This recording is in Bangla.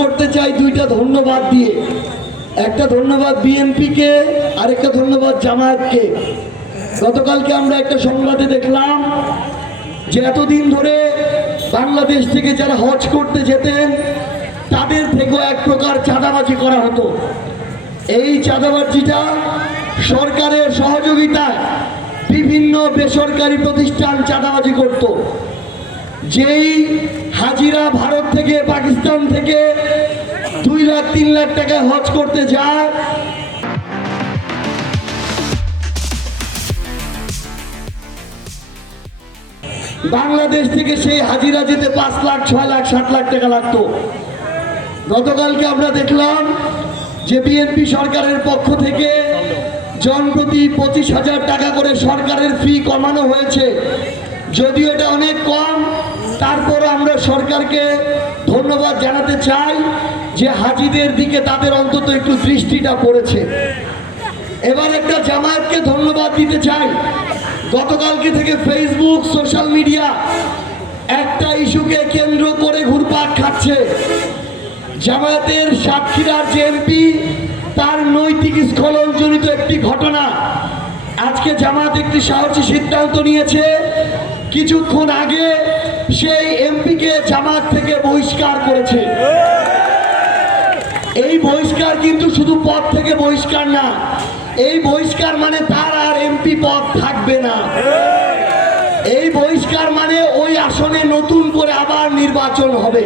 করতে চাই দুইটা ধন্যবাদ দিয়ে। একটা ধন্যবাদ বিএনপিকে, আরেকটা ধন্যবাদ জামায়াতকে। গতকালকে আমরা একটা সংবাদে দেখলাম যে এতদিন ধরে বাংলাদেশ থেকে যারা হজ করতে যেতেন তাদের থেকেও এক প্রকার চাঁদাবাজি করা হতো। এই চাঁদাবাজিটা সরকারের সহযোগিতায় বিভিন্ন বেসরকারি প্রতিষ্ঠান চাঁদাবাজি করত। যেই হাজিরা ভারত থেকে, পাকিস্তান থেকে 2 লাখ 3 লাখ টাকায় হজ করতে যায়, বাংলাদেশ থেকে সেই হাজিরা যেতে 5 লাখ 6 লাখ 7 লাখ টাকা লাগতো। গতকালকে আমরা দেখলাম যে বিএনপি সরকারের পক্ষ থেকে জনপ্রতি 25,000 টাকা করে সরকারের ফি কমানো হয়েছে। যদিও এটা অনেক কম, তারপর আমরা সরকারকে ধন্যবাদ জানাতে চাই যে হাজিদের দিকে তাদের অন্তত একটু দৃষ্টিটা পড়েছে। এবার একটা জামায়াতকে ধন্যবাদ দিতে চাই। গতকালকে থেকে ফেসবুক, সোশ্যাল মিডিয়া একটা ইস্যুকে কেন্দ্র করে ঘুরপাক খাচ্ছে। জামায়াতের সাতক্ষীরার যে এমপি, তার নৈতিক স্খলনজনিত একটি ঘটনা। আজকে জামায়াত একটি সাহসী সিদ্ধান্ত নিয়েছে, কিছুক্ষণ আগে সেই এমপিকে জামায়াত থেকে বহিষ্কার করেছে। এই বহিষ্কার কিন্তু শুধু পদ থেকে বহিষ্কার না, এই বহিষ্কার মানে তার আর এমপি পদ থাকবে না। এই বহিষ্কার মানে ওই আসনে নতুন করে আবার নির্বাচন হবে।